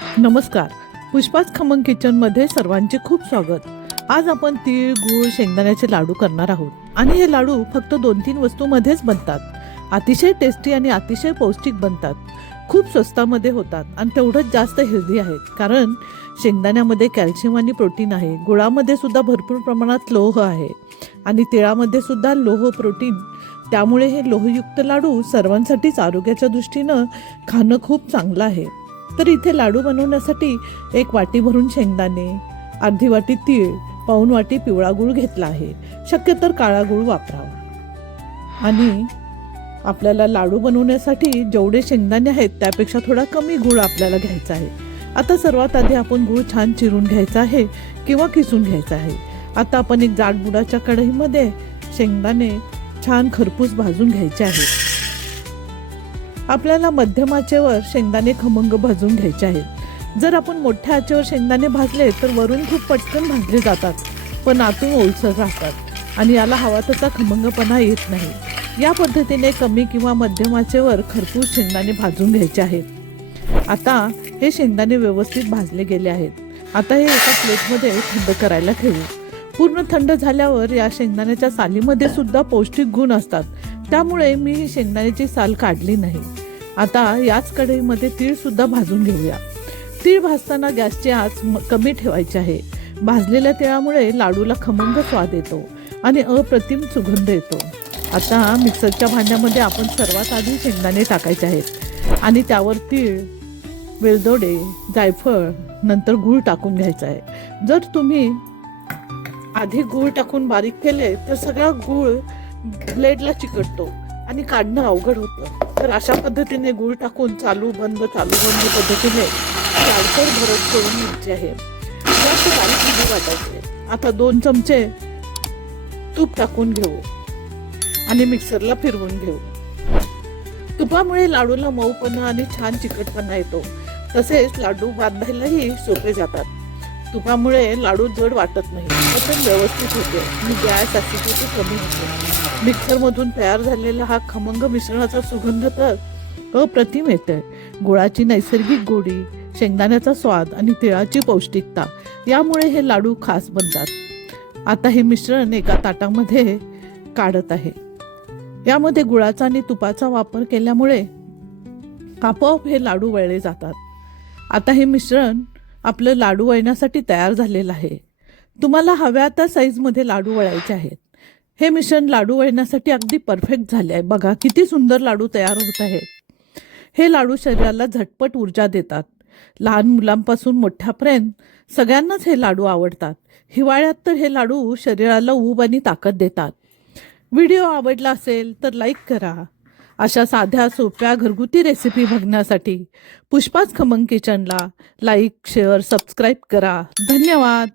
नमस्कार. पुष्पाच खमंग किचनमध्ये सर्वांचे खूप स्वागत. आज आपण तीळ, गूळ, शेंगदाण्याचे लाडू करणार आहोत आणि हे लाडू फक्त 2-3 वस्तूमध्येच बनतात. अतिशय टेस्टी आणि अतिशय पौष्टिक बनतात. खूप स्वस्तामध्ये होतात आणि तेवढंच जास्त हेल्दी आहेत, कारण शेंगदाण्यामध्ये कॅल्शियम आणि प्रोटीन आहे. गुळामध्ये सुद्धा भरपूर प्रमाणात लोह आहे आणि तिळामध्ये सुद्धा लोह, प्रोटीन. त्यामुळे हे लोहयुक्त लाडू सर्वांसाठीच आरोग्याच्या दृष्टीनं खाणं खूप चांगलं आहे. तर इथे लाडू बनवण्यासाठी 1 वाटी भरून शेंगदाणे, अर्धी वाटी तीळ, पाऊण वाटी पिवळा गूळ घेतला आहे. शक्यतर काळा गूळ वापरावा. आणि आपल्याला लाडू बनवण्यासाठी जेवढे शेंगदाणे आहेत त्यापेक्षा थोडा कमी गूळ आपल्याला घ्यायचा आहे. आता सर्वात आधी आपण गूळ छान चिरून घ्यायचा आहे किंवा किसून घ्यायचा आहे. आता आपण एक जाड बुडाच्या कढईमध्ये शेंगदाणे छान खरपूस भाजून घ्यायचे आहेत. आपल्याला मध्यम आचेवर शेंगदाणे खमंग भाजून घ्यायचे आहेत. जर आपण मोठ्या आचेवर शेंगदाणे भाजले तर वरून खूप पटकन भाजले जातात, पण आतून ओलसर राहतात आणि याला हवा तसा खमंगपणा येत नाही. या पद्धतीने कमी किंवा मध्यम आचेवर खरपूस शेंगदाणे भाजून घ्यायचे आहेत. आता हे शेंगदाणे व्यवस्थित भाजले गेले आहेत. आता हे एका प्लेटमध्ये थंड करायला ठेवू. पूर्ण थंड झाल्यावर या शेंगदाण्याच्या सालीमध्ये सुद्धा पौष्टिक गुण असतात, त्यामुळे मी ही शेंगदाण्याची साल काढली नाही. आता याच कढईमध्ये तीळ सुद्धा भाजून घेऊया. तीळ भाजताना गॅसची आच कमी ठेवायची आहे. भाजलेल्या तिळामुळे लाडूला खमंग स्वाद येतो आणि अप्रतिम सुगंध येतो. आता मिक्सरच्या भांड्यामध्ये आपण सर्वात आधी शेंगदाणे टाकायचे आहेत आणि त्यावर तीळ, वेलदोडे, जायफळ, नंतर गूळ टाकून घ्यायचा आहे. जर तुम्ही आधी गूळ टाकून बारीक केले तर सगळा गूळ ब्लेडला चिकटतो आणि काढणं अवघड होतं. तर अशा पद्धतीने गूळ टाकून चालू बंद पद्धतीने जाडसर भरड करून घ्यायची आहे. जास्त बारीक नाही वाटायचे. आता 2 चमचे तूप टाकून घेऊ आणि मिक्सरला फिरवून घेऊ. तुपामुळे लाडूला मऊपणा आणि छान चिकटपणा येतो. तसेच लाडू बांधायलाही सोपे जातात. तुपामुळे लाडू जड वाटत नाही, पचन व्यवस्थित होते आणि गॅस ॲसिडिटी कमी होते. मिक्सरमधून तयार झालेला हा खमंग मिश्रणाचा सुगंध तर अप्रतिम येते. गुळाची नैसर्गिक गोडी, शेंगदाण्याचा स्वाद आणि तिळाची पौष्टिकता यामुळे हे लाडू खास बनतात. आता हे मिश्रण एका ताटामध्ये काढत आहे. यामध्ये गुळाचा आणि तुपाचा वापर केल्यामुळे आपोआप हे लाडू वळले जातात. आता हे मिश्रण आपलं लाडू वळण्यासाठी तयार झालेलं आहे. तुम्हाला हव्या त्या साईजमध्ये लाडू वळायचे आहेत. हे मिश्रण लाडू वळण्यासाठी अगदी परफेक्ट झाले आहे. बघा किती सुंदर लाडू तयार होत आहेत. हे लाडू शरीराला झटपट ऊर्जा देतात. लहान मुलांपासून मोठ्यापर्यंत सगळ्यांनाच हे लाडू आवडतात. हिवाळ्यात तर हे लाडू शरीराला ऊब आणि ताकद देतात. व्हिडिओ आवडला असेल तर लाईक करा. अशा साध्या सोप्या घरगुती रेसिपी बघण्यासाठी पुष्पाच खमंग किचनला लाईक, शेअर, सबस्क्राईब करा. धन्यवाद.